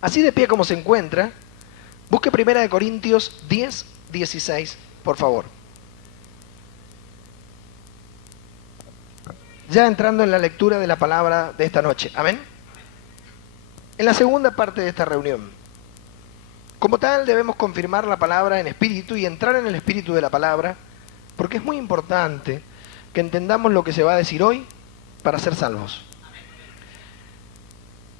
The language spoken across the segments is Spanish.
Así de pie como se encuentra, busque 1 Corintios 10, 16, por favor. Ya entrando en la lectura de la palabra de esta noche. Amén. En la segunda parte de esta reunión. Como tal, debemos confirmar la palabra en espíritu y entrar en el espíritu de la palabra, porque es muy importante que entendamos lo que se va a decir hoy para ser salvos.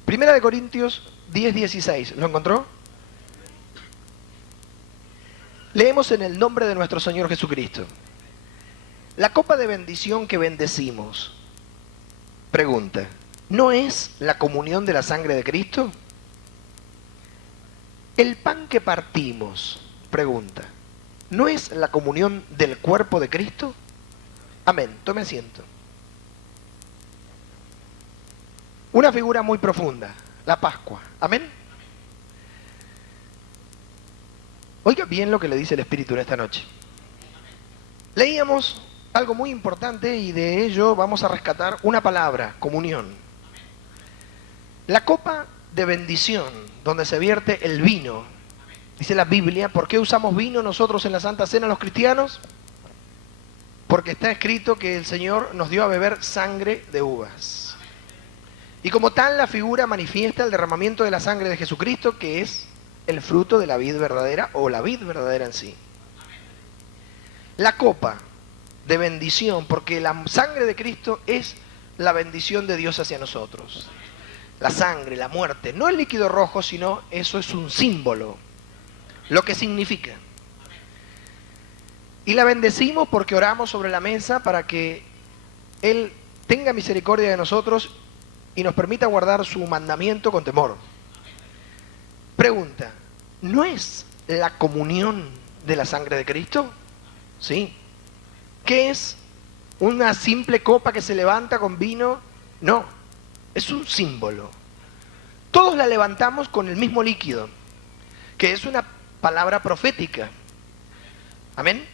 1 Corintios 10, 16. ¿Lo encontró? Leemos en el nombre de nuestro Señor Jesucristo. La copa de bendición que bendecimos, pregunta, ¿no es la comunión de la sangre de Cristo? El pan que partimos, pregunta, ¿no es la comunión del cuerpo de Cristo? Amén. Tome asiento. Una figura muy profunda, la Pascua. Amén. Oiga bien lo que le dice el Espíritu en esta noche. Leíamos algo muy importante y de ello vamos a rescatar una palabra, comunión. La copa de bendición, donde se vierte el vino. Dice la Biblia, ¿por qué usamos vino nosotros en la Santa Cena los cristianos? Porque está escrito que el Señor nos dio a beber sangre de uvas. Y como tal, la figura manifiesta el derramamiento de la sangre de Jesucristo, que es el fruto de la vid verdadera o la vid verdadera en sí. La copa de bendición, porque la sangre de Cristo es la bendición de Dios hacia nosotros. La sangre, la muerte, no el líquido rojo, sino eso es un símbolo, lo que significa. Y la bendecimos porque oramos sobre la mesa para que Él tenga misericordia de nosotros y nos permita guardar su mandamiento con temor. Pregunta, ¿no es la comunión de la sangre de Cristo? Sí. ¿Qué es? ¿Una simple copa que se levanta con vino? No, es un símbolo. Todos la levantamos con el mismo líquido, que es una palabra profética. Amén.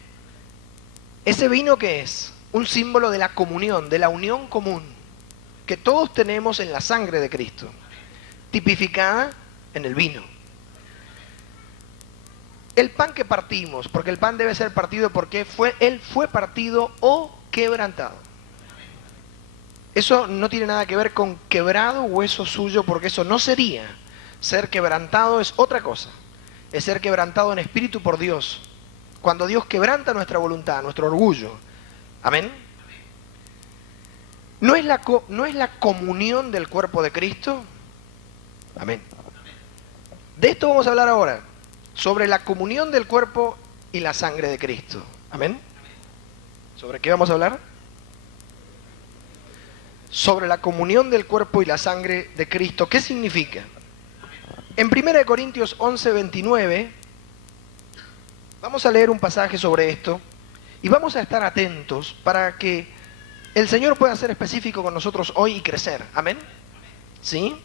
¿Ese vino qué es? Un símbolo de la comunión, de la unión común, que todos tenemos en la sangre de Cristo, tipificada en el vino. El pan que partimos, porque el pan debe ser partido porque Él fue partido o quebrantado. Eso no tiene nada que ver con quebrado hueso suyo, porque eso no sería. Ser quebrantado es otra cosa. Es ser quebrantado en espíritu por Dios. Cuando Dios quebranta nuestra voluntad, nuestro orgullo. Amén. ¿No es la comunión del cuerpo de Cristo? Amén. De esto vamos a hablar ahora. Sobre la comunión del cuerpo y la sangre de Cristo. Amén. ¿Sobre qué vamos a hablar? Sobre la comunión del cuerpo y la sangre de Cristo. ¿Qué significa? En 1 Corintios 11, 29, vamos a leer un pasaje sobre esto y vamos a estar atentos para que el Señor pueda ser específico con nosotros hoy y crecer. Amén. ¿Sí?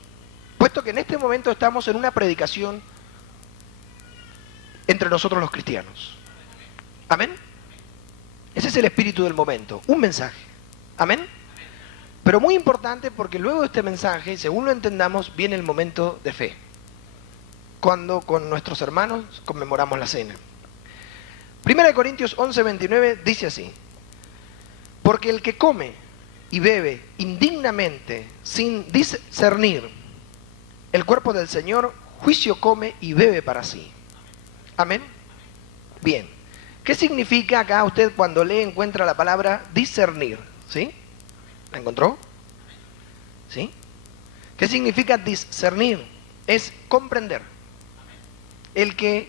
Puesto que en este momento estamos en una predicación entre nosotros los cristianos. Amén. Ese es el espíritu del momento, un mensaje. Amén. Pero muy importante porque luego de este mensaje, según lo entendamos, viene el momento de fe. Cuando con nuestros hermanos conmemoramos la cena. 1 Corintios 11, 29 dice así. Porque el que come y bebe indignamente, sin discernir el cuerpo del Señor, juicio come y bebe para sí. Amén. Bien. ¿Qué significa acá usted cuando lee encuentra la palabra discernir? ¿Sí? ¿La encontró? ¿Sí? ¿Qué significa discernir? Es comprender. El que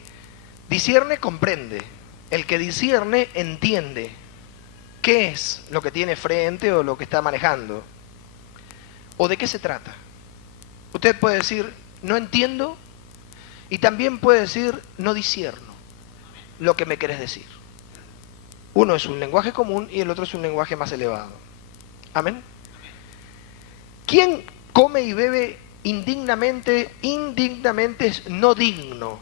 discierne, comprende. El que discierne, entiende. ¿Qué es lo que tiene frente o lo que está manejando? ¿O de qué se trata? Usted puede decir, no entiendo, y también puede decir, no discierno lo que me querés decir. Uno es un lenguaje común y el otro es un lenguaje más elevado. Amén. ¿Quién come y bebe indignamente? Indignamente es no digno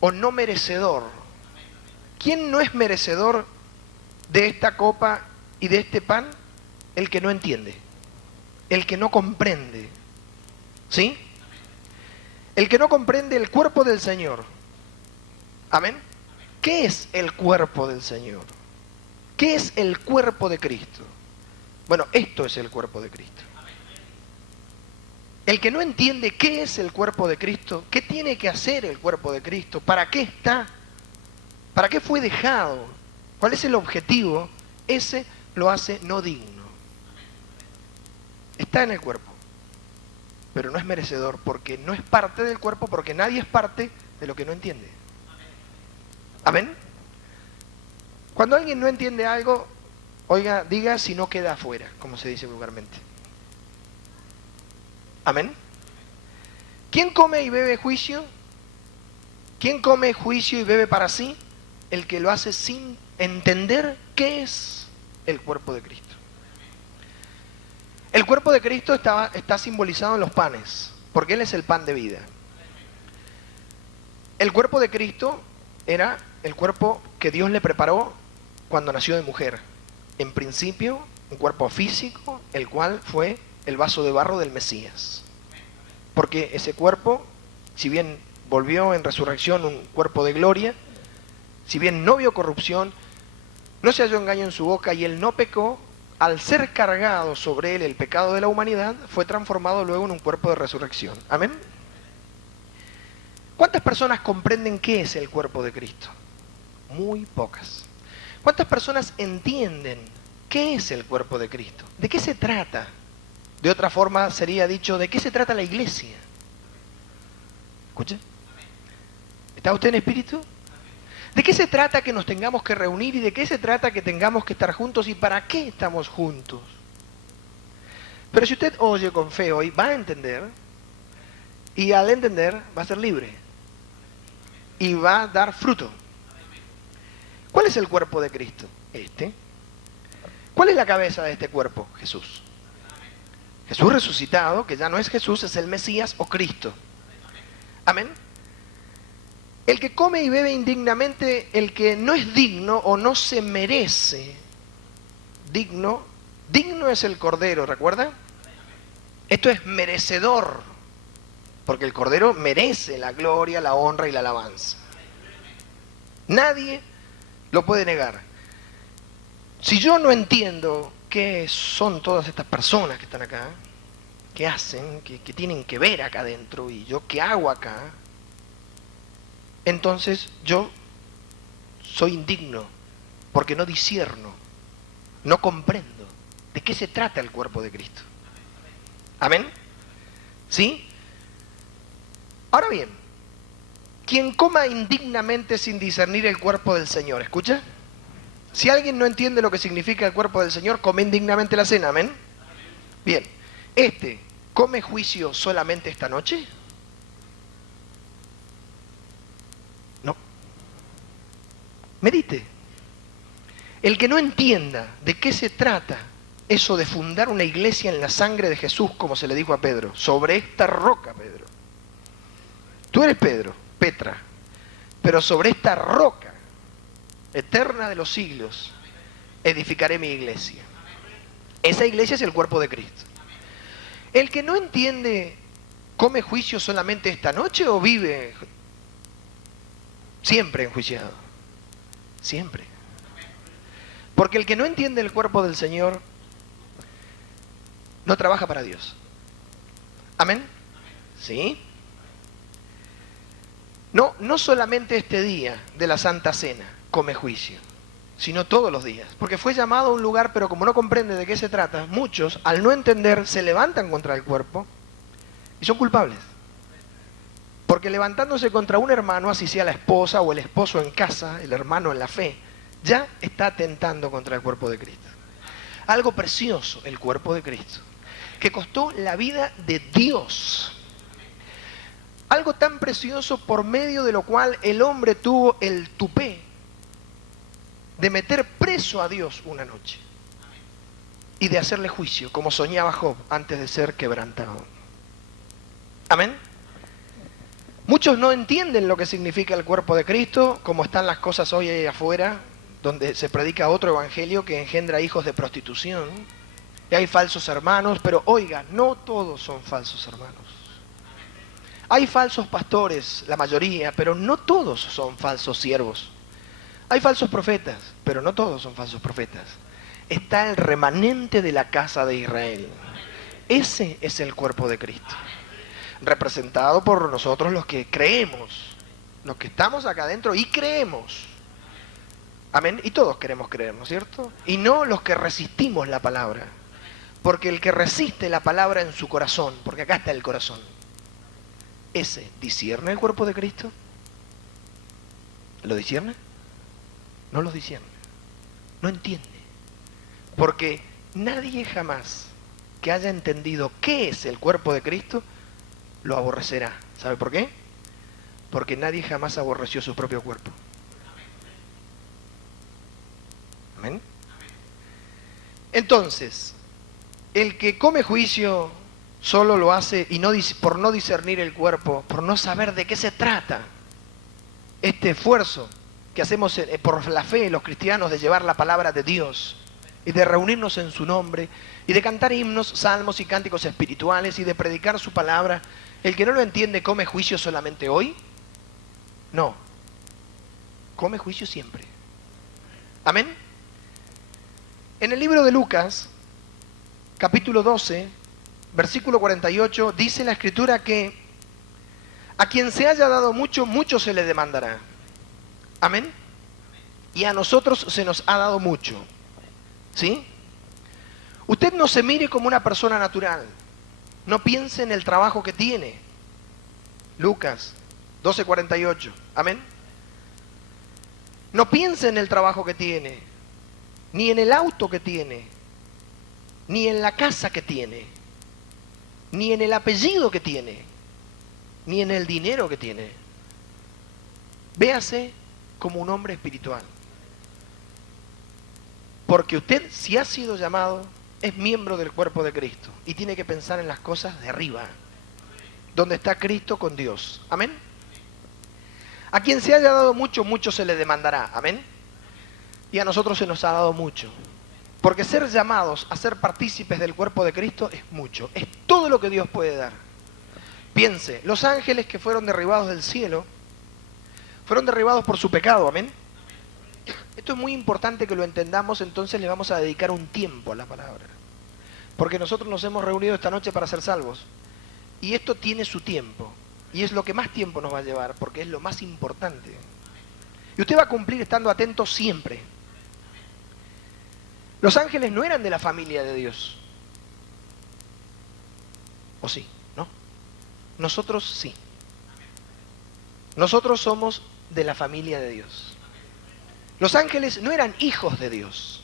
o no merecedor. ¿Quién no es merecedor de esta copa y de este pan? El que no entiende, el que no comprende. ¿Sí? El que no comprende el cuerpo del Señor. Amén. ¿Qué es el cuerpo del Señor? ¿Qué es el cuerpo de Cristo? Bueno, esto es el cuerpo de Cristo. El que no entiende qué es el cuerpo de Cristo, qué tiene que hacer el cuerpo de Cristo, para qué está, para qué fue dejado, cuál es el objetivo, ese lo hace no digno. Está en el cuerpo, pero no es merecedor porque no es parte del cuerpo, porque nadie es parte de lo que no entiende. ¿Amén? Cuando alguien no entiende algo, oiga, diga si no queda afuera, como se dice vulgarmente. ¿Amén? ¿Quién come y bebe juicio? ¿Quién come juicio y bebe para sí? El que lo hace sin entender qué es el cuerpo de Cristo. El cuerpo de Cristo está simbolizado en los panes, porque Él es el pan de vida. El cuerpo de Cristo era el cuerpo que Dios le preparó cuando nació de mujer. En principio, un cuerpo físico, el cual fue el vaso de barro del Mesías. Porque ese cuerpo, si bien volvió en resurrección un cuerpo de gloria, si bien no vio corrupción, no se halló engaño en su boca y Él no pecó, al ser cargado sobre Él el pecado de la humanidad, fue transformado luego en un cuerpo de resurrección. ¿Amén? ¿Cuántas personas comprenden qué es el cuerpo de Cristo? Muy pocas. ¿Cuántas personas entienden qué es el cuerpo de Cristo? ¿De qué se trata? De otra forma sería dicho, ¿de qué se trata la iglesia? ¿Escucha? ¿Está usted en espíritu? ¿De qué se trata que nos tengamos que reunir y de qué se trata que tengamos que estar juntos y para qué estamos juntos? Pero si usted oye con fe hoy, va a entender y al entender va a ser libre y va a dar fruto. ¿Cuál es el cuerpo de Cristo? Este. ¿Cuál es la cabeza de este cuerpo? Jesús. Jesús resucitado, que ya no es Jesús, es el Mesías o Cristo. Amén. El que come y bebe indignamente, el que no es digno o no se merece, digno es el Cordero, ¿recuerda? Esto es merecedor, porque el Cordero merece la gloria, la honra y la alabanza. Nadie lo puede negar. Si yo no entiendo qué son todas estas personas que están acá, qué hacen, qué tienen que ver acá adentro y yo qué hago acá, entonces yo soy indigno porque no discierno, no comprendo de qué se trata el cuerpo de Cristo. ¿Amén? ¿Sí? Ahora bien, quien coma indignamente sin discernir el cuerpo del Señor, ¿escucha? Si alguien no entiende lo que significa el cuerpo del Señor, come indignamente la cena, ¿amén? Bien, ¿come juicio solamente esta noche? No. Medite. El que no entienda de qué se trata eso de fundar una iglesia en la sangre de Jesús, como se le dijo a Pedro, sobre esta roca, Pedro. Tú eres Pedro, Petra, pero sobre esta roca eterna de los siglos edificaré mi iglesia. Esa iglesia es el cuerpo de Cristo. El que no entiende, ¿come juicio solamente esta noche o vive siempre enjuiciado? Siempre. Porque el que no entiende el cuerpo del Señor no trabaja para Dios. ¿Amén? ¿Sí? No solamente este día de la Santa Cena come juicio, sino todos los días. Porque fue llamado a un lugar, pero como no comprende de qué se trata, muchos, al no entender, se levantan contra el cuerpo y son culpables. Porque levantándose contra un hermano, así sea la esposa o el esposo en casa, el hermano en la fe, ya está atentando contra el cuerpo de Cristo. Algo precioso, el cuerpo de Cristo, que costó la vida de Dios. Algo tan precioso por medio de lo cual el hombre tuvo el tupé de meter preso a Dios una noche y de hacerle juicio, como soñaba Job antes de ser quebrantado. Amén. Muchos no entienden lo que significa el cuerpo de Cristo, como están las cosas hoy ahí afuera, donde se predica otro evangelio que engendra hijos de prostitución. Y hay falsos hermanos, pero oiga, no todos son falsos hermanos. Hay falsos pastores, la mayoría, pero no todos son falsos siervos. Hay falsos profetas, pero no todos son falsos profetas. Está el remanente de la casa de Israel. Ese es el cuerpo de Cristo, representado por nosotros los que creemos, los que estamos acá adentro y creemos. Amén. Y todos queremos creer, ¿no es cierto? Y no los que resistimos la palabra. Porque el que resiste la palabra en su corazón, porque acá está el corazón, ese discierne el cuerpo de Cristo. ¿Lo discierne? No lo discierne. No entiende. Porque nadie jamás que haya entendido qué es el cuerpo de Cristo lo aborrecerá. ¿Sabe por qué? Porque nadie jamás aborreció su propio cuerpo. ¿Amén? Entonces, el que come juicio solo lo hace y no, por no discernir el cuerpo, por no saber de qué se trata este esfuerzo que hacemos por la fe los cristianos de llevar la palabra de Dios y de reunirnos en su nombre y de cantar himnos, salmos y cánticos espirituales y de predicar su palabra. El que no lo entiende come juicio solamente hoy. No, come juicio siempre. Amén. En el libro de Lucas, capítulo 12, versículo 48, dice la Escritura que a quien se haya dado mucho, mucho se le demandará. Amén. Y a nosotros se nos ha dado mucho. ¿Sí? Usted no se mire como una persona natural. No piense en el trabajo que tiene. Lucas 12:48. Amén. No piense en el trabajo que tiene, ni en el auto que tiene, ni en la casa que tiene, ni en el apellido que tiene, ni en el dinero que tiene. Véase como un hombre espiritual. Porque usted, si ha sido llamado, es miembro del cuerpo de Cristo y tiene que pensar en las cosas de arriba, donde está Cristo con Dios. Amén. A quien se haya dado mucho, mucho se le demandará. Amén. Y a nosotros se nos ha dado mucho. Porque ser llamados a ser partícipes del cuerpo de Cristo es mucho. Es todo lo que Dios puede dar. Piense, los ángeles que fueron derribados del cielo, fueron derribados por su pecado. Amén. Esto es muy importante que lo entendamos, entonces le vamos a dedicar un tiempo a la palabra. Porque nosotros nos hemos reunido esta noche para ser salvos. Y esto tiene su tiempo. Y es lo que más tiempo nos va a llevar, porque es lo más importante. Y usted va a cumplir estando atento siempre. Los ángeles no eran de la familia de Dios. ¿O sí? ¿No? Nosotros sí. Nosotros somos de la familia de Dios. Los ángeles no eran hijos de Dios.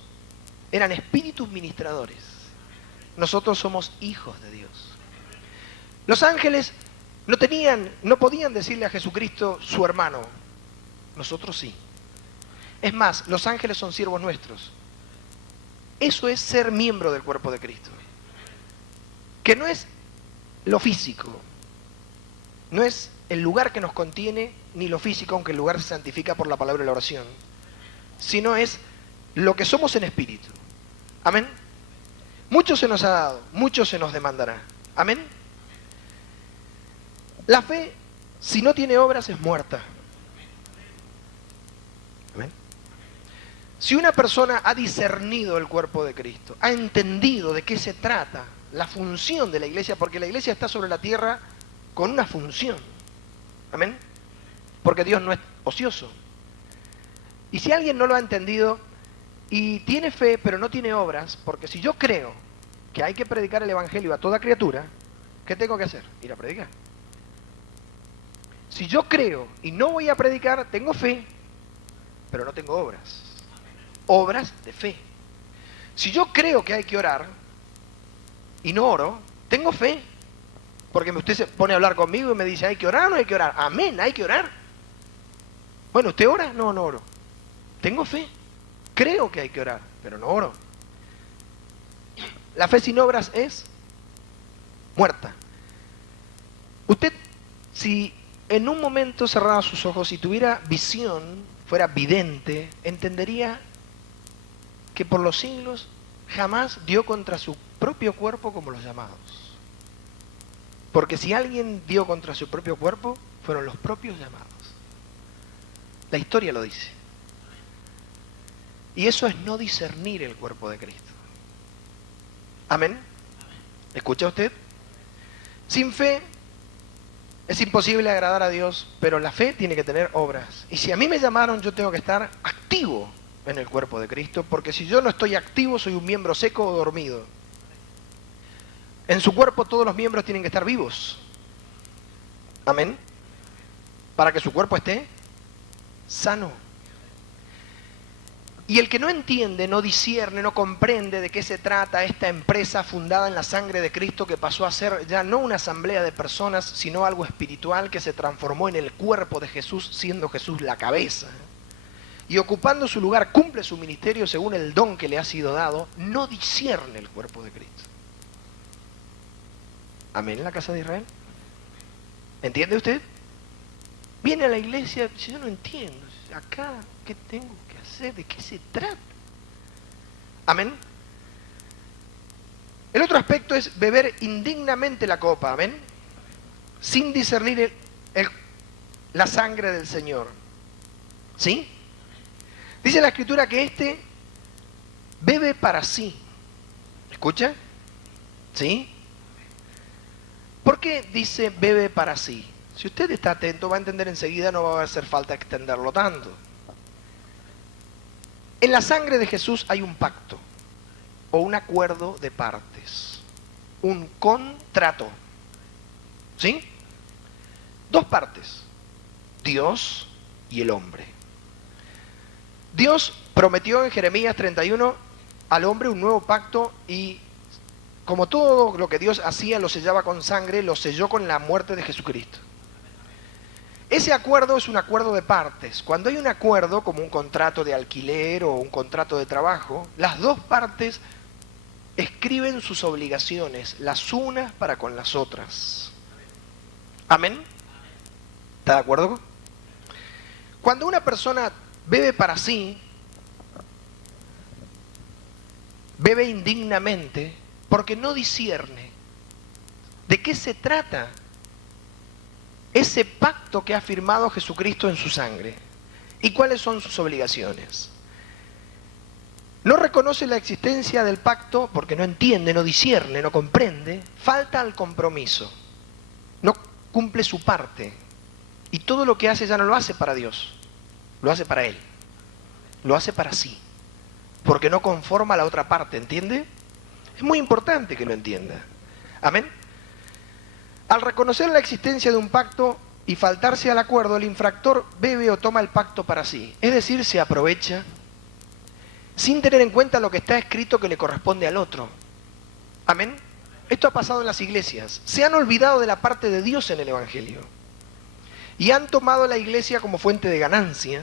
Eran espíritus ministradores. Nosotros somos hijos de Dios. Los ángeles no podían decirle a Jesucristo su hermano. Nosotros sí. Es más, los ángeles son siervos nuestros. Eso es ser miembro del cuerpo de Cristo. Que no es lo físico, no es el lugar que nos contiene, ni lo físico, aunque el lugar se santifica por la palabra y la oración, sino es lo que somos en espíritu. Amén. Mucho se nos ha dado, mucho se nos demandará. Amén. La fe, si no tiene obras, es muerta. Amén. Si una persona ha discernido el cuerpo de Cristo, ha entendido de qué se trata, la función de la iglesia, porque la iglesia está sobre la tierra con una función. Amén. Porque Dios no es ocioso. Y si alguien no lo ha entendido y tiene fe pero no tiene obras, porque si yo creo que hay que predicar el evangelio a toda criatura, ¿qué tengo que hacer? Ir a predicar. Si yo creo y no voy a predicar, tengo fe, pero no tengo obras. Obras de fe. Si yo creo que hay que orar y no oro, tengo fe, porque usted se pone a hablar conmigo y me dice, ¿hay que orar o no hay que orar? Amén, hay que orar. Bueno, ¿usted ora? No, no oro. Tengo fe, creo que hay que orar, pero no oro. La fe sin obras es muerta. Usted, si en un momento cerrara sus ojos y tuviera visión, fuera vidente, entendería que por los siglos jamás dio contra su propio cuerpo como los llamados. Porque si alguien dio contra su propio cuerpo, fueron los propios llamados. La historia lo dice. Y eso es no discernir el cuerpo de Cristo. ¿Amén? ¿Escucha usted? Sin fe es imposible agradar a Dios, pero la fe tiene que tener obras. Y si a mí me llamaron, yo tengo que estar activo en el cuerpo de Cristo, porque si yo no estoy activo, soy un miembro seco o dormido. En su cuerpo todos los miembros tienen que estar vivos. Amén. Para que su cuerpo esté sano. Y el que no entiende, no discierne, no comprende de qué se trata esta empresa fundada en la sangre de Cristo, que pasó a ser ya no una asamblea de personas, sino algo espiritual que se transformó en el cuerpo de Jesús, siendo Jesús la cabeza. Y ocupando su lugar, cumple su ministerio según el don que le ha sido dado, no discierne el cuerpo de Cristo. Amén, en la casa de Israel. ¿Entiende usted? Viene a la iglesia, yo no entiendo, acá, ¿qué tengo que hacer? ¿De qué se trata? Amén. El otro aspecto es beber indignamente la copa, amén, sin discernir la sangre del Señor. ¿Sí? Dice la Escritura que éste bebe para sí. ¿Escucha? ¿Sí? ¿Por qué dice bebe para sí? Si usted está atento, va a entender enseguida, no va a hacer falta extenderlo tanto. En la sangre de Jesús hay un pacto o un acuerdo de partes, un contrato. ¿Sí? Dos partes, Dios y el hombre. Dios prometió en Jeremías 31 al hombre un nuevo pacto y como todo lo que Dios hacía lo sellaba con sangre, lo selló con la muerte de Jesucristo. Ese acuerdo es un acuerdo de partes. Cuando hay un acuerdo, como un contrato de alquiler o un contrato de trabajo, las dos partes escriben sus obligaciones, las unas para con las otras. ¿Amén? ¿Está de acuerdo? Cuando una persona bebe para sí, bebe indignamente, porque no discierne de qué se trata ese pacto que ha firmado Jesucristo en su sangre y cuáles son sus obligaciones. No reconoce la existencia del pacto porque no entiende, no discierne, no comprende, falta al compromiso, no cumple su parte y todo lo que hace ya no lo hace para Dios, lo hace para él, lo hace para sí, porque no conforma a la otra parte, ¿entiende? Es muy importante que lo entienda. Amén. Al reconocer la existencia de un pacto y faltarse al acuerdo, el infractor bebe o toma el pacto para sí. Es decir, se aprovecha sin tener en cuenta lo que está escrito que le corresponde al otro. Amén. Esto ha pasado en las iglesias. Se han olvidado de la parte de Dios en el Evangelio. Y han tomado la iglesia como fuente de ganancia.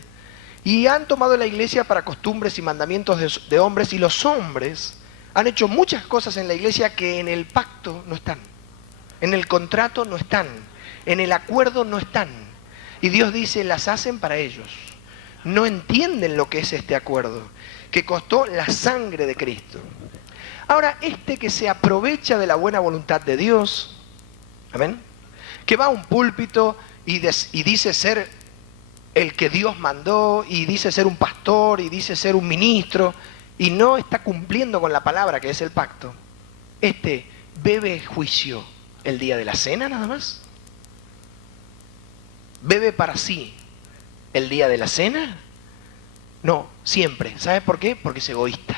Y han tomado la iglesia para costumbres y mandamientos de hombres. Y los hombres han hecho muchas cosas en la iglesia que en el pacto no están. En el contrato no están, en el acuerdo no están. Y Dios dice, las hacen para ellos. No entienden lo que es este acuerdo, que costó la sangre de Cristo. Ahora, este que se aprovecha de la buena voluntad de Dios, amén, que va a un púlpito y dice ser el que Dios mandó, y dice ser un pastor, y dice ser un ministro, y no está cumpliendo con la palabra que es el pacto, este bebe juicio. ¿El día de la cena nada más? ¿Bebe para sí el día de la cena? No, siempre. ¿Sabe por qué? Porque es egoísta.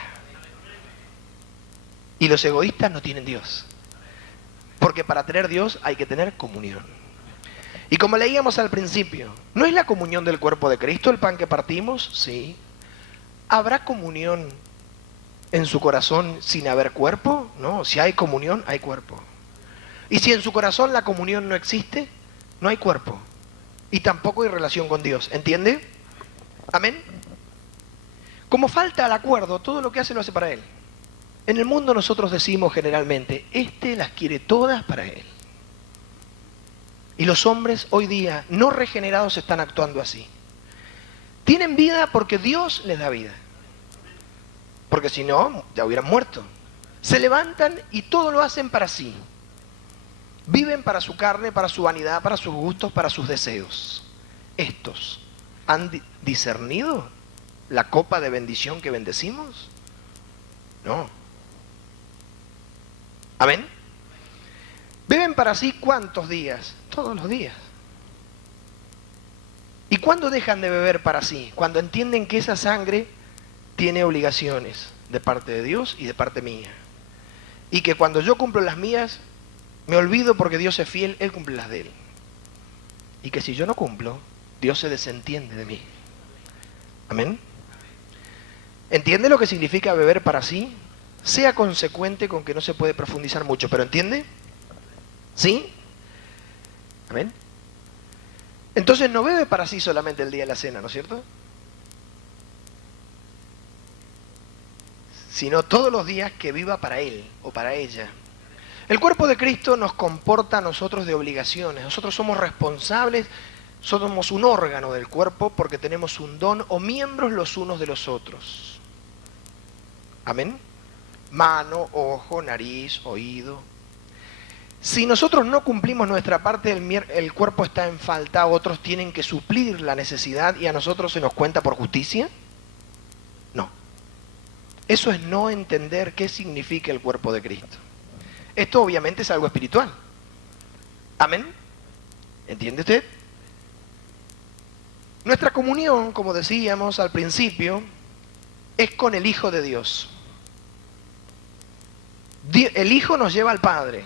Y los egoístas no tienen Dios. Porque para tener Dios hay que tener comunión. Y como leíamos al principio, ¿no es la comunión del cuerpo de Cristo el pan que partimos? Sí. ¿Habrá comunión en su corazón sin haber cuerpo? No, si hay comunión, hay cuerpo. Y si en su corazón la comunión no existe, no hay cuerpo. Y tampoco hay relación con Dios. ¿Entiende? Amén. Como falta el acuerdo, todo lo que hace lo hace para Él. En el mundo nosotros decimos generalmente, este las quiere todas para Él. Y los hombres hoy día no regenerados están actuando así. Tienen vida porque Dios les da vida. Porque si no, ya hubieran muerto. Se levantan y todo lo hacen para sí. Viven para su carne, para su vanidad, para sus gustos, para sus deseos. ¿Estos han discernido la copa de bendición que bendecimos? No. ¿Amén? ¿Viven para sí cuántos días? Todos los días. ¿Y cuándo dejan de beber para sí? Cuando entienden que esa sangre tiene obligaciones de parte de Dios y de parte mía. Y que cuando yo cumplo las mías, me olvido porque Dios es fiel, Él cumple las de Él. Y que si yo no cumplo, Dios se desentiende de mí. ¿Amén? ¿Entiende lo que significa beber para sí? Sea consecuente con que no se puede profundizar mucho, pero ¿entiende? ¿Sí? ¿Amén? Entonces no bebe para sí solamente el día de la cena, ¿no es cierto? Sino todos los días que viva para él o para ella. El cuerpo de Cristo nos comporta a nosotros de obligaciones. Nosotros somos responsables, somos un órgano del cuerpo porque tenemos un don o miembros los unos de los otros. ¿Amén? Mano, ojo, nariz, oído. Si nosotros no cumplimos nuestra parte, el cuerpo está en falta, otros tienen que suplir la necesidad y a nosotros se nos cuenta por justicia. No. Eso es no entender qué significa el cuerpo de Cristo. Esto obviamente es algo espiritual. ¿Amén? ¿Entiende usted? Nuestra comunión, como decíamos al principio, es con el Hijo de Dios. El Hijo nos lleva al Padre.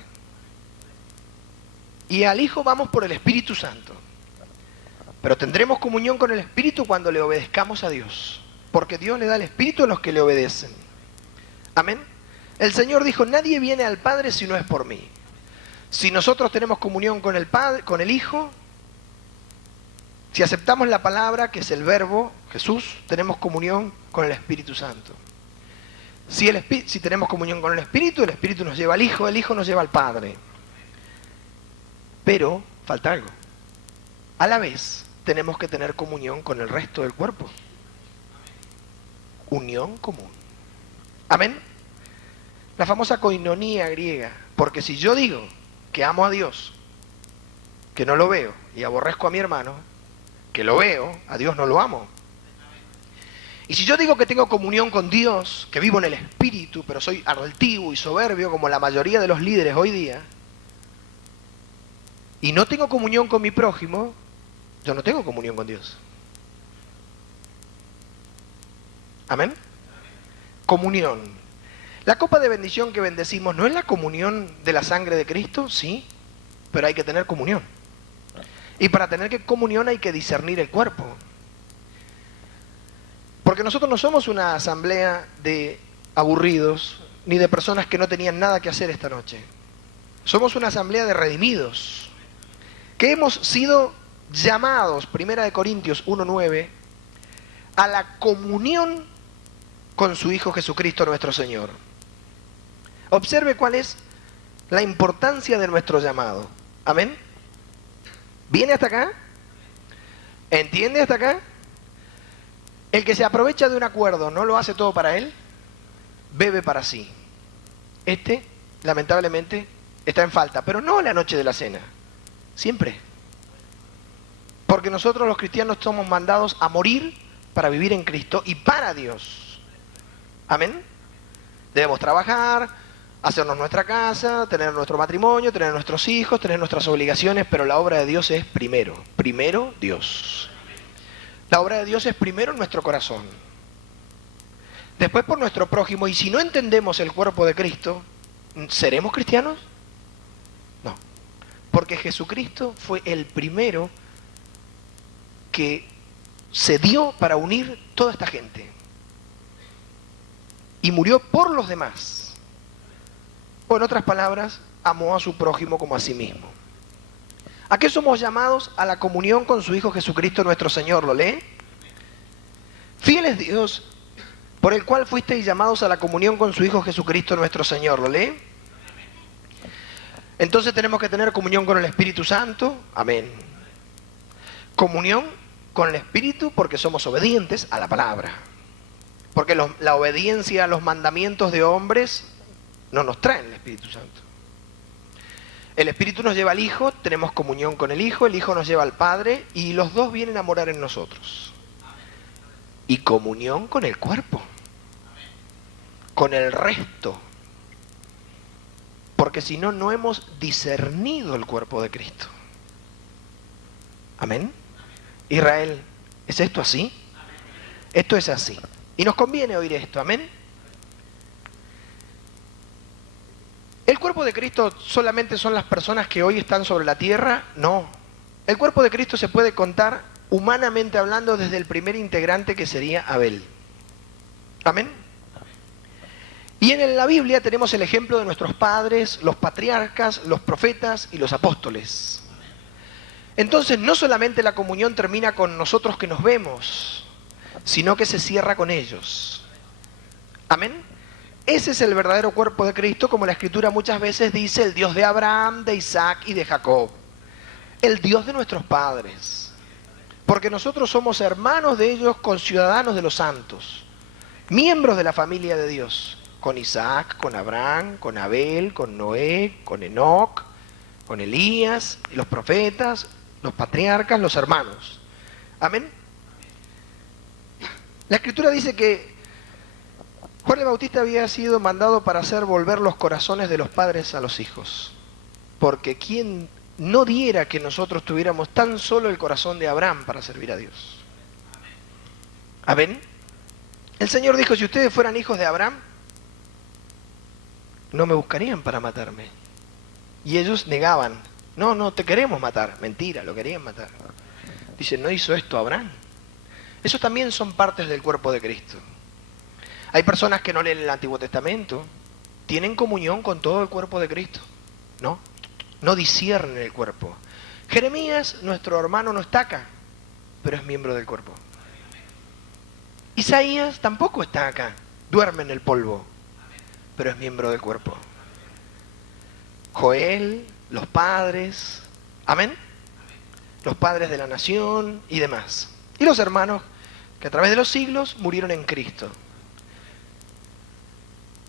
Y al Hijo vamos por el Espíritu Santo. Pero tendremos comunión con el Espíritu cuando le obedezcamos a Dios. Porque Dios le da el Espíritu a los que le obedecen. Amén. El Señor dijo, nadie viene al Padre si no es por mí. Si nosotros tenemos comunión con el Padre, con el Hijo, si aceptamos la palabra, que es el Verbo, Jesús, tenemos comunión con el Espíritu Santo. Si tenemos comunión con el Espíritu nos lleva al Hijo, el Hijo nos lleva al Padre. Pero falta algo. A la vez, tenemos que tener comunión con el resto del cuerpo. Unión común. ¿Amén? La famosa koinonía griega. Porque si yo digo que amo a Dios, que no lo veo, y aborrezco a mi hermano, que lo veo, a Dios no lo amo. Y si yo digo que tengo comunión con Dios, que vivo en el Espíritu, pero soy altivo y soberbio como la mayoría de los líderes hoy día, y no tengo comunión con mi prójimo, yo no tengo comunión con Dios. ¿Amén? Comunión. La copa de bendición que bendecimos, ¿no es la comunión de la sangre de Cristo? Sí, pero hay que tener comunión. Y para tener comunión hay que discernir el cuerpo. Porque nosotros no somos una asamblea de aburridos, ni de personas que no tenían nada que hacer esta noche. Somos una asamblea de redimidos, que hemos sido llamados, 1 Corintios 1:9, a la comunión con su Hijo Jesucristo nuestro Señor. Observe cuál es la importancia de nuestro llamado. ¿Amén? ¿Viene hasta acá? ¿Entiende hasta acá? El que se aprovecha de un acuerdo no lo hace todo para él, bebe para sí. Lamentablemente, está en falta, pero no la noche de la cena. Siempre. Porque nosotros los cristianos somos mandados a morir para vivir en Cristo y para Dios. ¿Amén? Debemos trabajar, hacernos nuestra casa, tener nuestro matrimonio, tener nuestros hijos, tener nuestras obligaciones, pero la obra de Dios es primero. Primero Dios. La obra de Dios es primero en nuestro corazón. Después por nuestro prójimo. Y si no entendemos el cuerpo de Cristo, ¿seremos cristianos? No. Porque Jesucristo fue el primero que se dio para unir toda esta gente. Y murió por los demás. O en otras palabras, amó a su prójimo como a sí mismo. ¿A qué somos llamados? A la comunión con su Hijo Jesucristo nuestro Señor. ¿Lo lee? Fiel es Dios, por el cual fuisteis llamados a la comunión con su Hijo Jesucristo nuestro Señor. ¿Lo lee? Entonces tenemos que tener comunión con el Espíritu Santo. Amén. Comunión con el Espíritu porque somos obedientes a la palabra. Porque la obediencia a los mandamientos de hombres no nos trae el Espíritu Santo. El Espíritu nos lleva al Hijo, tenemos comunión con el Hijo nos lleva al Padre y los dos vienen a morar en nosotros. Y comunión con el cuerpo, con el resto. Porque si no, no hemos discernido el cuerpo de Cristo. Amén. Israel, ¿es esto así? Esto es así. Y nos conviene oír esto, amén. ¿El cuerpo de Cristo solamente son las personas que hoy están sobre la tierra? No. El cuerpo de Cristo se puede contar humanamente hablando desde el primer integrante que sería Abel. Amén. Y en la Biblia tenemos el ejemplo de nuestros padres, los patriarcas, los profetas y los apóstoles. Entonces no solamente la comunión termina con nosotros que nos vemos, sino que se cierra con ellos. Amén. Ese es el verdadero cuerpo de Cristo, como la Escritura muchas veces dice, el Dios de Abraham, de Isaac y de Jacob. El Dios de nuestros padres. Porque nosotros somos hermanos de ellos, conciudadanos de los santos, miembros de la familia de Dios, con Isaac, con Abraham, con Abel, con Noé, con Enoc, con Elías, y los profetas, los patriarcas, los hermanos. Amén. La Escritura dice que Juan el Bautista había sido mandado para hacer volver los corazones de los padres a los hijos. Porque ¿quién no diera que nosotros tuviéramos tan solo el corazón de Abraham para servir a Dios? Amén. El Señor dijo, si ustedes fueran hijos de Abraham, no me buscarían para matarme. Y ellos negaban, no te queremos matar. Mentira, lo querían matar. Dicen, ¿no hizo esto Abraham? Esos también son partes del cuerpo de Cristo. Hay personas que no leen el Antiguo Testamento, tienen comunión con todo el cuerpo de Cristo, no disciernen el cuerpo. Jeremías, nuestro hermano, no está acá, pero es miembro del cuerpo. Isaías tampoco está acá, duerme en el polvo, pero es miembro del cuerpo. Joel, los padres, amén, los padres de la nación y demás. Y los hermanos que a través de los siglos murieron en Cristo.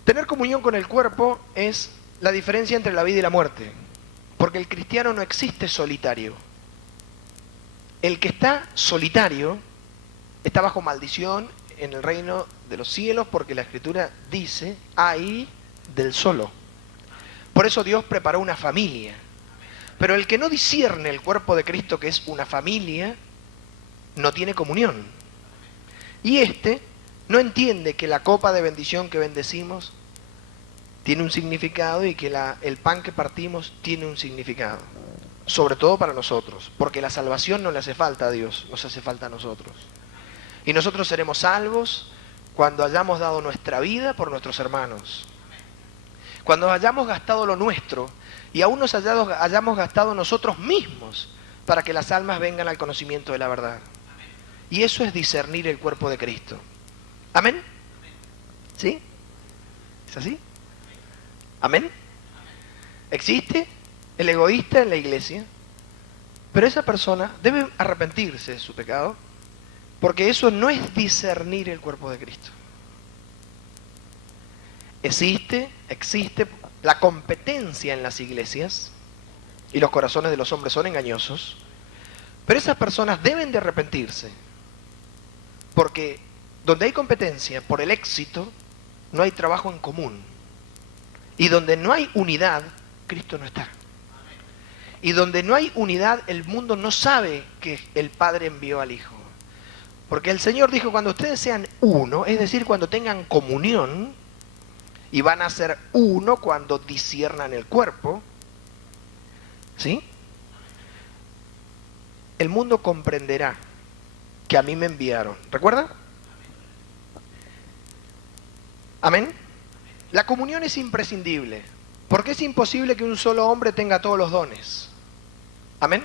Tener comunión con el cuerpo es la diferencia entre la vida y la muerte. Porque el cristiano no existe solitario. El que está solitario está bajo maldición en el reino de los cielos, porque la Escritura dice, ay del solo. Por eso Dios preparó una familia. Pero el que no discierne el cuerpo de Cristo, que es una familia, no tiene comunión. Y no entiende que la copa de bendición que bendecimos tiene un significado y que el pan que partimos tiene un significado. Sobre todo para nosotros, porque la salvación no le hace falta a Dios, nos hace falta a nosotros. Y nosotros seremos salvos cuando hayamos dado nuestra vida por nuestros hermanos. Cuando hayamos gastado lo nuestro y aún nos hayamos gastado nosotros mismos para que las almas vengan al conocimiento de la verdad. Y eso es discernir el cuerpo de Cristo. ¿Amén? ¿Sí? ¿Es así? ¿Amén? ¿Existe el egoísta en la iglesia? Pero esa persona debe arrepentirse de su pecado, porque eso no es discernir el cuerpo de Cristo. Existe la competencia en las iglesias, y los corazones de los hombres son engañosos, pero esas personas deben de arrepentirse, porque donde hay competencia por el éxito, no hay trabajo en común. Y donde no hay unidad, Cristo no está. Y donde no hay unidad, el mundo no sabe que el Padre envió al Hijo. Porque el Señor dijo, cuando ustedes sean uno, es decir, cuando tengan comunión, y van a ser uno cuando disciernan el cuerpo, ¿sí? El mundo comprenderá que a mí me enviaron. ¿Recuerda? Amén. La comunión es imprescindible, porque es imposible que un solo hombre tenga todos los dones. Amén.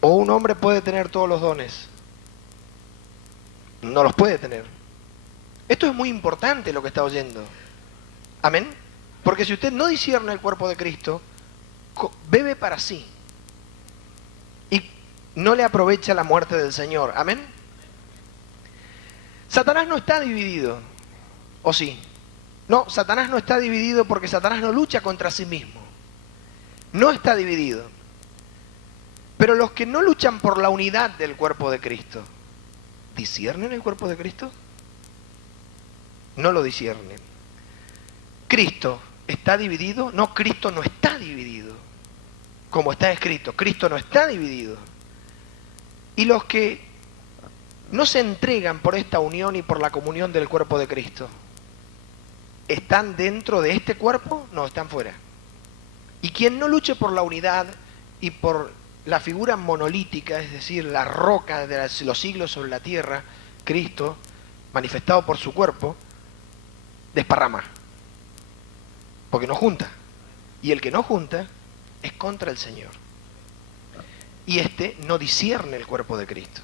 ¿O un hombre puede tener todos los dones? No los puede tener. Esto es muy importante lo que está oyendo. Amén. Porque si usted no discierne el cuerpo de Cristo, bebe para sí. Y no le aprovecha la muerte del Señor. Amén. Satanás no está dividido. ¿O sí? No, Satanás no está dividido porque Satanás no lucha contra sí mismo. No está dividido. Pero los que no luchan por la unidad del cuerpo de Cristo, ¿disciernen el cuerpo de Cristo? No lo disciernen. ¿Cristo está dividido? No, Cristo no está dividido. Como está escrito, Cristo no está dividido. Y los que no se entregan por esta unión y por la comunión del cuerpo de Cristo, ¿están dentro de este cuerpo? No, están fuera. Y quien no luche por la unidad y por la figura monolítica, es decir, la roca de los siglos sobre la tierra, Cristo, manifestado por su cuerpo, desparrama. Porque no junta. Y el que no junta es contra el Señor. Y este no discierne el cuerpo de Cristo.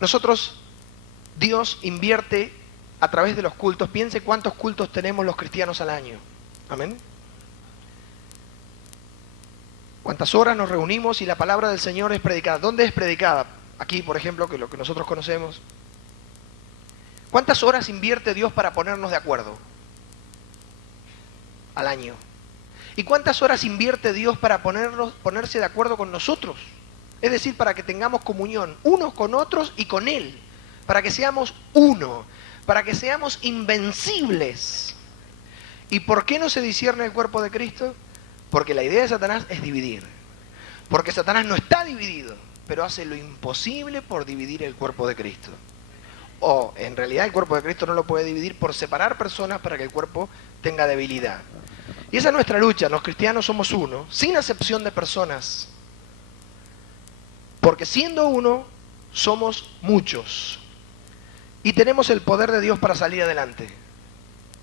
Nosotros, Dios invierte a través de los cultos. Piense cuántos cultos tenemos los cristianos al año. Amén. ¿Cuántas horas nos reunimos y la palabra del Señor es predicada? ¿Dónde es predicada? Aquí, por ejemplo, que lo que nosotros conocemos. ¿Cuántas horas invierte Dios para ponernos de acuerdo al año? ¿Y cuántas horas invierte Dios para ponerse de acuerdo con nosotros? Es decir, para que tengamos comunión unos con otros y con Él. Para que seamos uno. Para que seamos invencibles. ¿Y por qué no se discierne el cuerpo de Cristo? Porque la idea de Satanás es dividir. Porque Satanás no está dividido, pero hace lo imposible por dividir el cuerpo de Cristo. O en realidad el cuerpo de Cristo no lo puede dividir por separar personas para que el cuerpo tenga debilidad. Y esa es nuestra lucha. Los cristianos somos uno, sin acepción de personas. Porque siendo uno, somos muchos. Y tenemos el poder de Dios para salir adelante.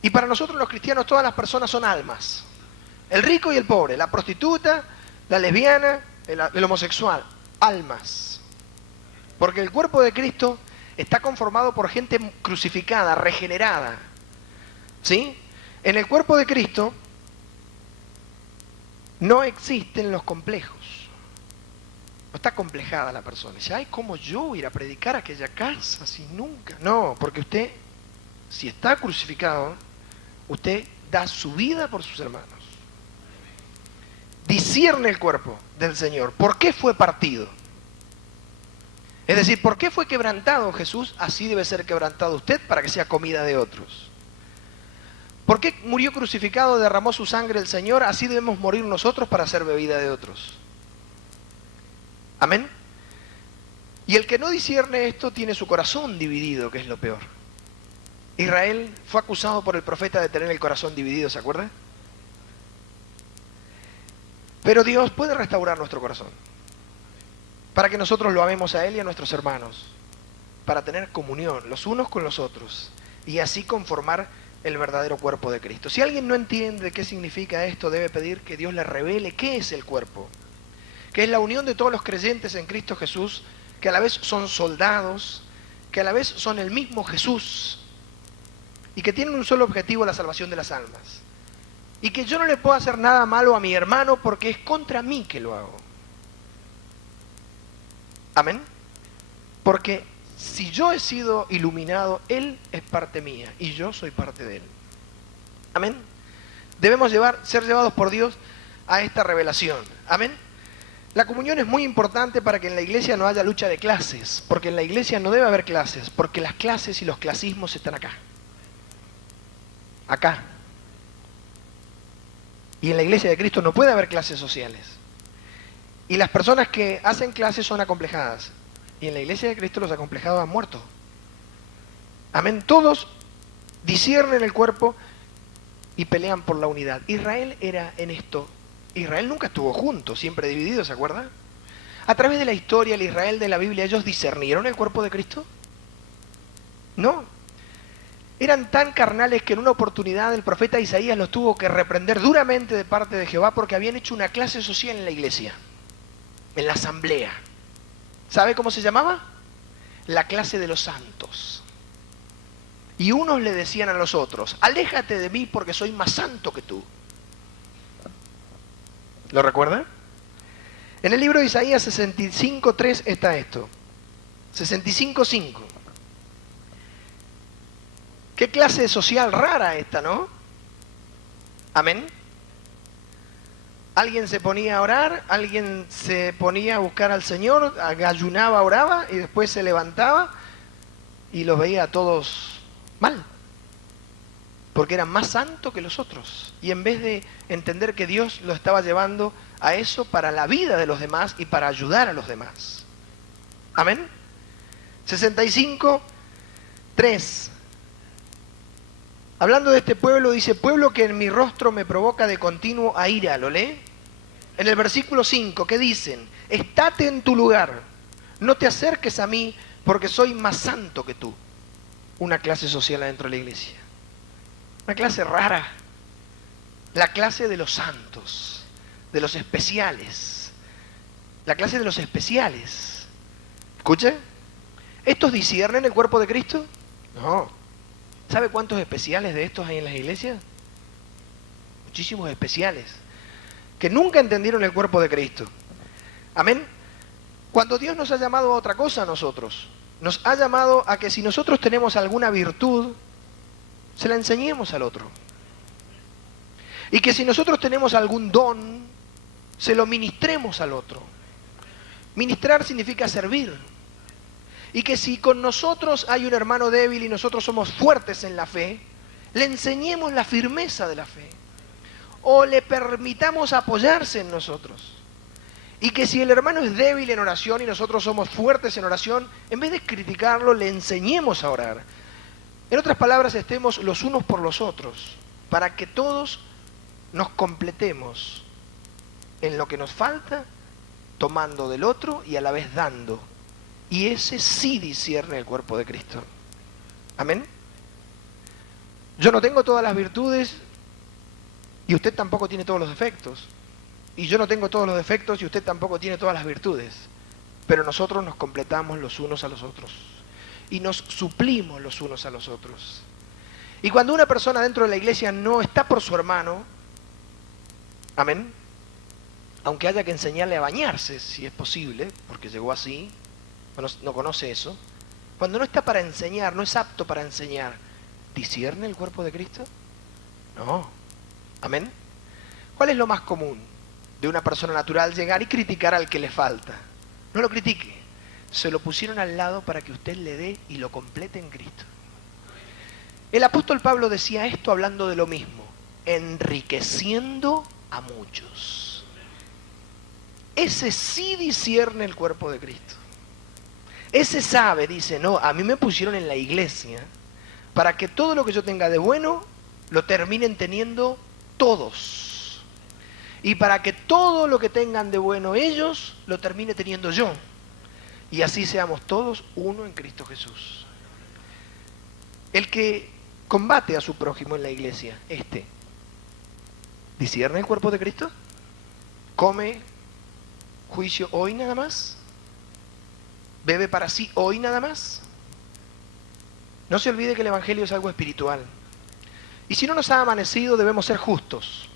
Y para nosotros los cristianos todas las personas son almas. El rico y el pobre, la prostituta, la lesbiana, el homosexual, almas. Porque el cuerpo de Cristo está conformado por gente crucificada, regenerada. ¿Sí? En el cuerpo de Cristo no existen los complejos. No está complejada la persona. Dice, ay, ¿cómo yo ir a predicar a aquella casa si nunca? No, porque usted, si está crucificado, usted da su vida por sus hermanos. Discierne el cuerpo del Señor. ¿Por qué fue partido? Es decir, ¿por qué fue quebrantado Jesús? Así debe ser quebrantado usted para que sea comida de otros. ¿Por qué murió crucificado, derramó su sangre el Señor? Así debemos morir nosotros para ser bebida de otros. Amén. Y el que no discierne esto tiene su corazón dividido, que es lo peor. Israel fue acusado por el profeta de tener el corazón dividido, ¿se acuerda? Pero Dios puede restaurar nuestro corazón para que nosotros lo amemos a Él y a nuestros hermanos, para tener comunión los unos con los otros y así conformar el verdadero cuerpo de Cristo. Si alguien no entiende qué significa esto, debe pedir que Dios le revele qué es el cuerpo, que es la unión de todos los creyentes en Cristo Jesús, que a la vez son soldados, que a la vez son el mismo Jesús y que tienen un solo objetivo, la salvación de las almas. Y que yo no le puedo hacer nada malo a mi hermano porque es contra mí que lo hago. Amén. Porque si yo he sido iluminado, Él es parte mía y yo soy parte de Él. Amén. Debemos ser llevados por Dios a esta revelación. Amén. La comunión es muy importante para que en la iglesia no haya lucha de clases, porque en la iglesia no debe haber clases, porque las clases y los clasismos están acá. Acá. Y en la iglesia de Cristo no puede haber clases sociales. Y las personas que hacen clases son acomplejadas. Y en la iglesia de Cristo los acomplejados han muerto. Amén. Todos disciernen el cuerpo y pelean por la unidad. Israel era en esto. Israel nunca estuvo junto, siempre dividido, ¿se acuerda? A través de la historia, el Israel de la Biblia, ¿ellos discernieron el cuerpo de Cristo? No. Eran tan carnales que en una oportunidad el profeta Isaías los tuvo que reprender duramente de parte de Jehová porque habían hecho una clase social en la iglesia, en la asamblea. ¿Sabe cómo se llamaba? La clase de los santos. Y unos le decían a los otros, aléjate de mí porque soy más santo que tú. ¿Lo recuerdan? En el libro de Isaías 65:3 está esto. 65:5. Qué clase social rara esta, ¿no? Amén. Alguien se ponía a orar, alguien se ponía a buscar al Señor, ayunaba, oraba y después se levantaba y los veía a todos mal, porque eran más santos que los otros. Y en vez de entender que Dios lo estaba llevando a eso para la vida de los demás y para ayudar a los demás. Amén. 65, 3. Hablando de este pueblo, dice, pueblo que en mi rostro me provoca de continuo a ira, ¿lo lee? En el versículo 5, ¿qué dicen? Estate en tu lugar, no te acerques a mí, porque soy más santo que tú. Una clase social adentro de la iglesia. Una clase rara. La clase de los santos, de los especiales. La clase de los especiales. ¿Escuche? ¿Estos disciernen el cuerpo de Cristo? No. ¿Sabe cuántos especiales de estos hay en las iglesias? Muchísimos especiales, que nunca entendieron el cuerpo de Cristo. Amén. Cuando Dios nos ha llamado a otra cosa a nosotros, nos ha llamado a que si nosotros tenemos alguna virtud, se la enseñemos al otro. Y que si nosotros tenemos algún don, se lo ministremos al otro. Ministrar significa servir. Y que si con nosotros hay un hermano débil y nosotros somos fuertes en la fe, le enseñemos la firmeza de la fe. O le permitamos apoyarse en nosotros. Y que si el hermano es débil en oración y nosotros somos fuertes en oración, en vez de criticarlo, le enseñemos a orar. En otras palabras, estemos los unos por los otros, para que todos nos completemos en lo que nos falta, tomando del otro y a la vez dando. Y ese sí discierne el cuerpo de Cristo. Amén. Yo no tengo todas las virtudes y usted tampoco tiene todos los defectos. Y yo no tengo todos los defectos y usted tampoco tiene todas las virtudes. Pero nosotros nos completamos los unos a los otros. Y nos suplimos los unos a los otros. Y cuando una persona dentro de la iglesia no está por su hermano, amén, aunque haya que enseñarle a bañarse, si es posible, porque llegó así, no conoce eso, cuando no está para enseñar, no es apto para enseñar, ¿discierne el cuerpo de Cristo? No. Amén. ¿Cuál es lo más común de una persona natural? Llegar y criticar al que le falta. No lo critique. Se lo pusieron al lado para que usted le dé y lo complete en Cristo. El apóstol Pablo decía esto hablando de lo mismo, enriqueciendo a muchos. Ese sí discierne el cuerpo de Cristo. Ese sabe, dice, no, a mí me pusieron en la iglesia para que todo lo que yo tenga de bueno lo terminen teniendo todos. Y para que todo lo que tengan de bueno ellos lo termine teniendo yo. Y así seamos todos uno en Cristo Jesús. El que combate a su prójimo en la iglesia, ¿discierne el cuerpo de Cristo? ¿Come juicio hoy nada más? ¿Bebe para sí hoy nada más? No se olvide que el Evangelio es algo espiritual. Y si no nos ha amanecido, debemos ser justos.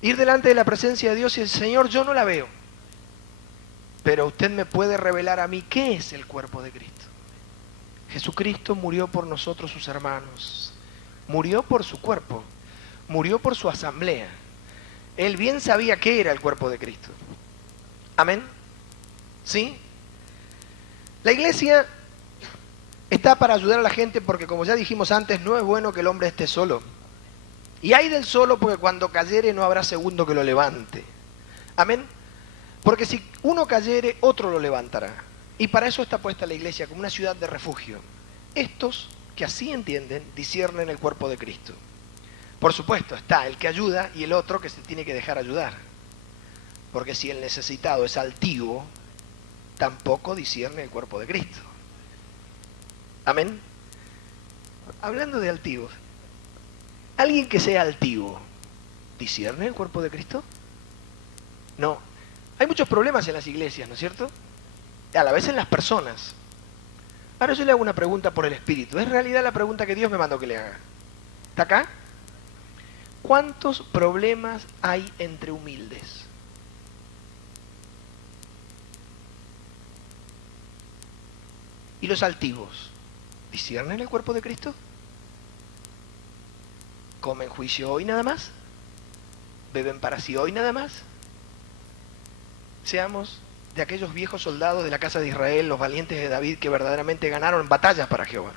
Ir delante de la presencia de Dios y decir, Señor, yo no la veo. Pero usted me puede revelar a mí qué es el cuerpo de Cristo. Jesucristo murió por nosotros, sus hermanos. Murió por su cuerpo. Murió por su asamblea. Él bien sabía qué era el cuerpo de Cristo. Amén. ¿Sí? La iglesia está para ayudar a la gente porque, como ya dijimos antes, no es bueno que el hombre esté solo. Y hay del solo porque cuando cayere no habrá segundo que lo levante. Amén. Porque si uno cayere, otro lo levantará. Y para eso está puesta la iglesia, como una ciudad de refugio. Estos que así entienden, disciernen el cuerpo de Cristo. Por supuesto, está el que ayuda y el otro que se tiene que dejar ayudar. Porque si el necesitado es altivo, tampoco discierne el cuerpo de Cristo. Amén. Hablando de altivos, alguien que sea altivo, ¿discierne el cuerpo de Cristo? No. Hay muchos problemas en las iglesias, ¿no es cierto? A la vez en las personas. Ahora yo le hago una pregunta por el Espíritu. Es en realidad la pregunta que Dios me mandó que le haga. ¿Está acá? ¿Cuántos problemas hay entre humildes? ¿Y los altivos? ¿Disciernen el cuerpo de Cristo? ¿Comen juicio hoy nada más? ¿Beben para sí hoy nada más? Seamos de aquellos viejos soldados de la casa de Israel, los valientes de David que verdaderamente ganaron batallas para Jehová,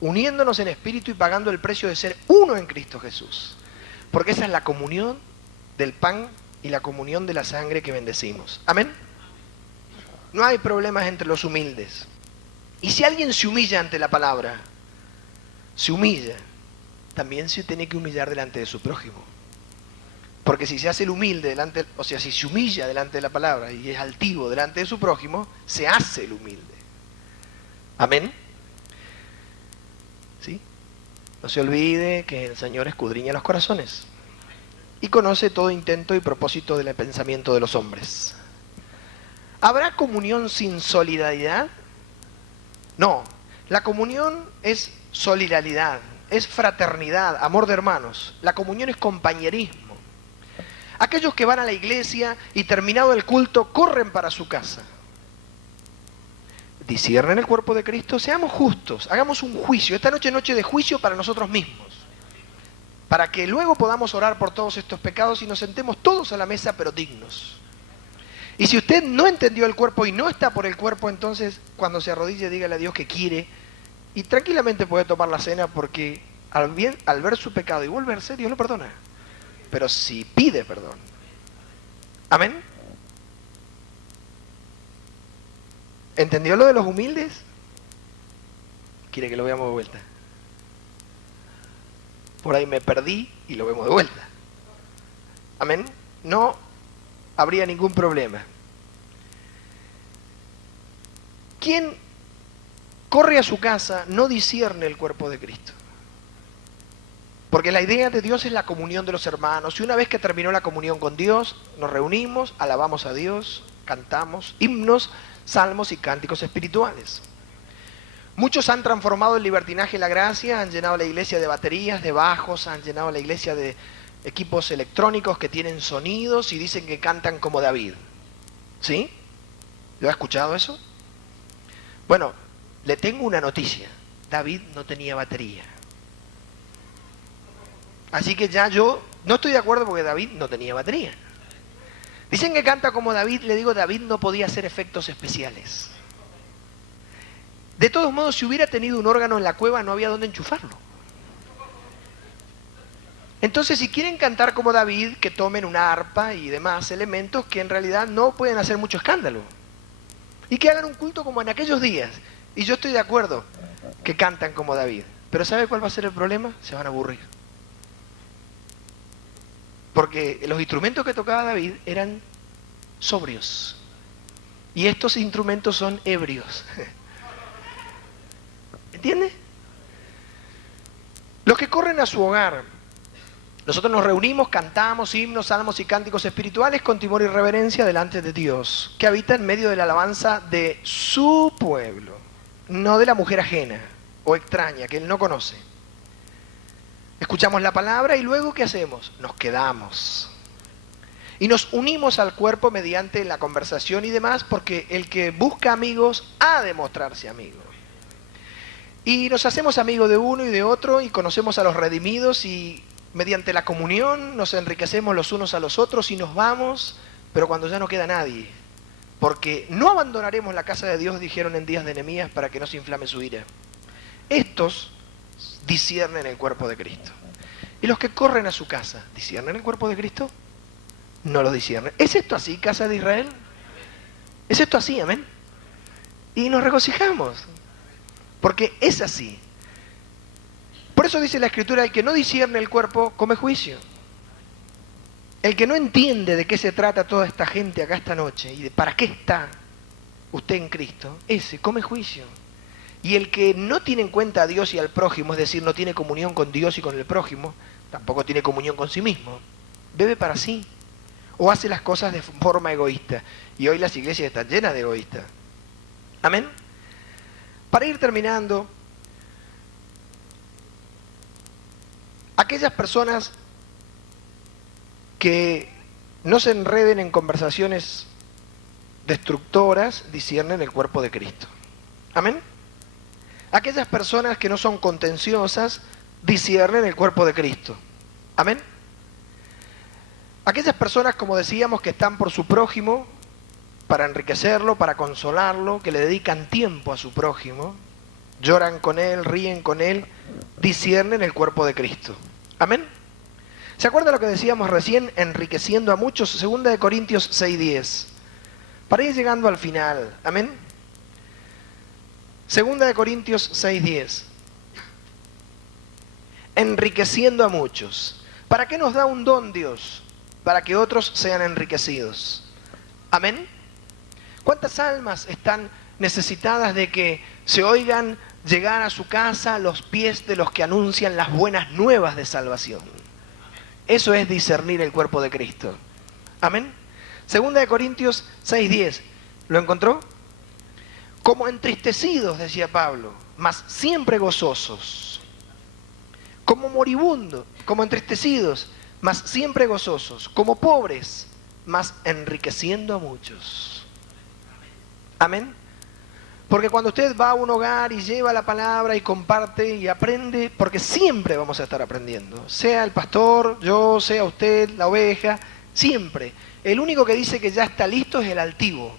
uniéndonos en espíritu y pagando el precio de ser uno en Cristo Jesús, porque esa es la comunión del pan y la comunión de la sangre que bendecimos. Amén. No hay problemas entre los humildes. Y si alguien se humilla ante la palabra, se humilla, también se tiene que humillar delante de su prójimo. Porque si se hace el humilde delante, o sea, si se humilla delante de la palabra y es altivo delante de su prójimo, se hace el humilde. Amén. ¿Sí? No se olvide que el Señor escudriña los corazones y conoce todo intento y propósito del pensamiento de los hombres. ¿Habrá comunión sin solidaridad? No, la comunión es solidaridad, es fraternidad, amor de hermanos. La comunión es compañerismo. Aquellos que van a la iglesia y terminado el culto corren para su casa. Disciernen el cuerpo de Cristo. Seamos justos, hagamos un juicio. Esta noche es noche de juicio para nosotros mismos, para que luego podamos orar por todos estos pecados y nos sentemos todos a la mesa, pero dignos. Y si usted no entendió el cuerpo y no está por el cuerpo, entonces cuando se arrodille dígale a Dios que quiere y tranquilamente puede tomar la cena, porque al ver su pecado y volverse, Dios lo perdona. Pero si pide perdón. Amén. ¿Entendió lo de los humildes? ¿Quiere que lo veamos de vuelta? Por ahí me perdí y lo vemos de vuelta. Amén. No habría ningún problema. Quien corre a su casa no discierne el cuerpo de Cristo. Porque la idea de Dios es la comunión de los hermanos. Y una vez que terminó la comunión con Dios, nos reunimos, alabamos a Dios, cantamos himnos, salmos y cánticos espirituales. Muchos han transformado el libertinaje y la gracia, han llenado la iglesia de baterías, de bajos, han llenado la iglesia de equipos electrónicos que tienen sonidos y dicen que cantan como David. ¿Sí? ¿Lo ha escuchado eso? Bueno, le tengo una noticia. David no tenía batería. Así que ya yo no estoy de acuerdo porque David no tenía batería. Dicen que canta como David, le digo, David no podía hacer efectos especiales. De todos modos, si hubiera tenido un órgano en la cueva, no había dónde enchufarlo. Entonces, si quieren cantar como David, que tomen una arpa y demás elementos que en realidad no pueden hacer mucho escándalo. Y que hagan un culto como en aquellos días. Y yo estoy de acuerdo que cantan como David. Pero ¿sabe cuál va a ser el problema? Se van a aburrir. Porque los instrumentos que tocaba David eran sobrios. Y estos instrumentos son ebrios. ¿Entiende? Los que corren a su hogar. Nosotros nos reunimos, cantamos himnos, salmos y cánticos espirituales con temor y reverencia delante de Dios, que habita en medio de la alabanza de su pueblo, no de la mujer ajena o extraña que él no conoce. Escuchamos la palabra y luego ¿qué hacemos? Nos quedamos. Y nos unimos al cuerpo mediante la conversación y demás, porque el que busca amigos ha de mostrarse amigo. Y nos hacemos amigos de uno y de otro y conocemos a los redimidos y mediante la comunión nos enriquecemos los unos a los otros y nos vamos, pero cuando ya no queda nadie. Porque no abandonaremos la casa de Dios, dijeron en días de Nehemías, para que no se inflame su ira. Estos disciernen el cuerpo de Cristo. Y los que corren a su casa, ¿disciernen el cuerpo de Cristo? No lo disciernen. ¿Es esto así, casa de Israel? ¿Es esto así, amén? Y nos regocijamos, porque es así. Por eso dice la Escritura, el que no discierne el cuerpo, come juicio. El que no entiende de qué se trata toda esta gente acá esta noche y de para qué está usted en Cristo, ese come juicio. Y el que no tiene en cuenta a Dios y al prójimo, es decir, no tiene comunión con Dios y con el prójimo, tampoco tiene comunión con sí mismo, bebe para sí o hace las cosas de forma egoísta. Y hoy las iglesias están llenas de egoístas. Amén. Para ir terminando, aquellas personas que no se enreden en conversaciones destructoras disciernen el cuerpo de Cristo. Amén. Aquellas personas que no son contenciosas disciernen el cuerpo de Cristo. Amén. Aquellas personas, como decíamos, que están por su prójimo, para enriquecerlo, para consolarlo, que le dedican tiempo a su prójimo, lloran con él, ríen con él, disciernen el cuerpo de Cristo. Amén. ¿Se acuerda lo que decíamos recién, enriqueciendo a muchos? 2 Corintios 6:10. Para ir llegando al final. Amén. 2 Corintios 6:10. Enriqueciendo a muchos. ¿Para qué nos da un don Dios? Para que otros sean enriquecidos. Amén. ¿Cuántas almas están necesitadas de que se oigan llegar a su casa los pies de los que anuncian las buenas nuevas de salvación? Eso es discernir el cuerpo de Cristo. Amén. 2 Corintios 6:10. ¿Lo encontró? Como entristecidos, decía Pablo, mas siempre gozosos. Como moribundos, como entristecidos, mas siempre gozosos. Como pobres, mas enriqueciendo a muchos. Amén. Porque cuando usted va a un hogar y lleva la palabra y comparte y aprende, porque siempre vamos a estar aprendiendo, sea el pastor, yo, sea usted, la oveja, siempre. El único que dice que ya está listo es el altivo.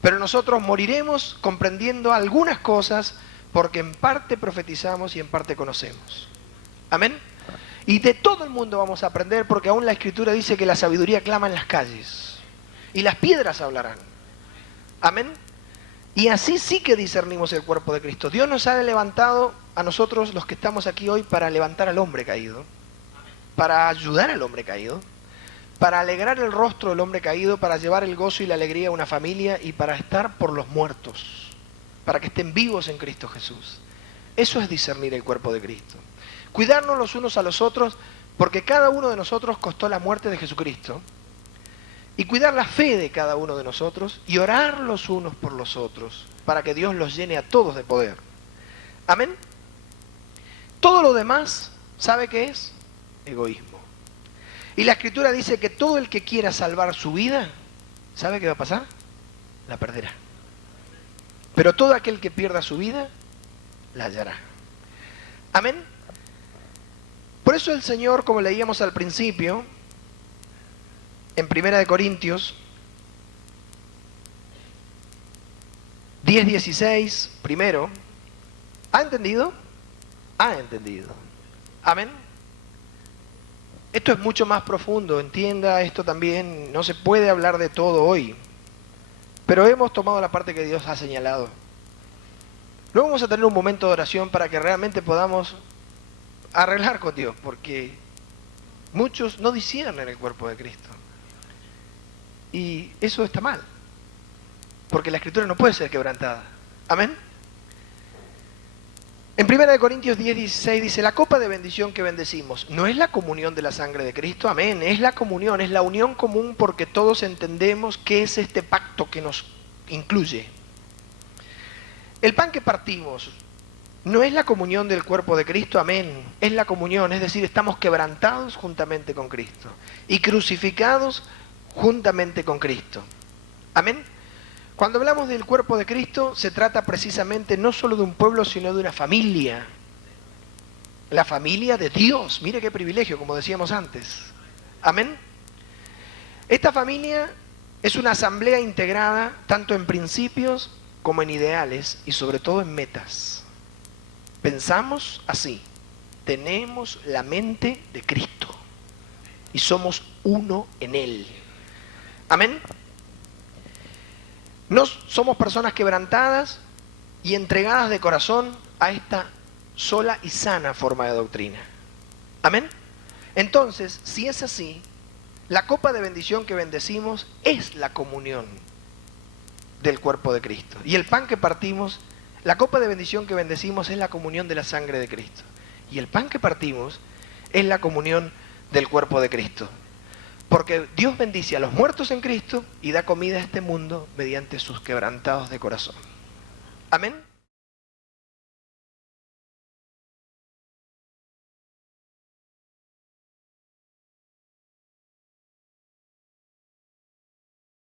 Pero nosotros moriremos comprendiendo algunas cosas porque en parte profetizamos y en parte conocemos. Amén. Y de todo el mundo vamos a aprender porque aún la Escritura dice que la sabiduría clama en las calles y las piedras hablarán. Amén. Y así sí que discernimos el cuerpo de Cristo. Dios nos ha levantado a nosotros, los que estamos aquí hoy, para levantar al hombre caído, para ayudar al hombre caído, para alegrar el rostro del hombre caído, para llevar el gozo y la alegría a una familia y para estar por los muertos, para que estén vivos en Cristo Jesús. Eso es discernir el cuerpo de Cristo. Cuidarnos los unos a los otros, porque cada uno de nosotros costó la muerte de Jesucristo. Y cuidar la fe de cada uno de nosotros y orar los unos por los otros para que Dios los llene a todos de poder. Amén. Todo lo demás, ¿sabe qué es? Egoísmo. Y la Escritura dice que todo el que quiera salvar su vida, ¿sabe qué va a pasar? La perderá. Pero todo aquel que pierda su vida, la hallará. Amén. Por eso el Señor, como leíamos al principio, en 1 Corintios 10:16, primero, ¿ha entendido? Ha entendido. Amén. Esto es mucho más profundo, entienda esto también, no se puede hablar de todo hoy, pero hemos tomado la parte que Dios ha señalado. Luego vamos a tener un momento de oración para que realmente podamos arreglar con Dios, porque muchos no disciernen el cuerpo de Cristo. Y eso está mal, porque la Escritura no puede ser quebrantada. Amén. En 1 Corintios 10:16 dice, la copa de bendición que bendecimos, ¿no es la comunión de la sangre de Cristo? Amén, es la comunión, es la unión común porque todos entendemos qué es este pacto que nos incluye. El pan que partimos, ¿no es la comunión del cuerpo de Cristo? Amén, es la comunión, es decir, estamos quebrantados juntamente con Cristo y crucificados juntamente con Cristo. Amén. Cuando hablamos del cuerpo de Cristo, se trata precisamente no solo de un pueblo, sino de una familia. La familia de Dios. Mire qué privilegio, como decíamos antes. Amén. Esta familia es una asamblea integrada tanto en principios como en ideales y sobre todo en metas. Pensamos así. Tenemos la mente de Cristo y somos uno en Él. Amén. No somos personas quebrantadas y entregadas de corazón a esta sola y sana forma de doctrina. Amén. Entonces, si es así, la copa de bendición que bendecimos es la comunión del cuerpo de Cristo. Y el pan que partimos, la copa de bendición que bendecimos es la comunión de la sangre de Cristo. Y el pan que partimos es la comunión del cuerpo de Cristo. Porque Dios bendice a los muertos en Cristo y da comida a este mundo mediante sus quebrantados de corazón. Amén.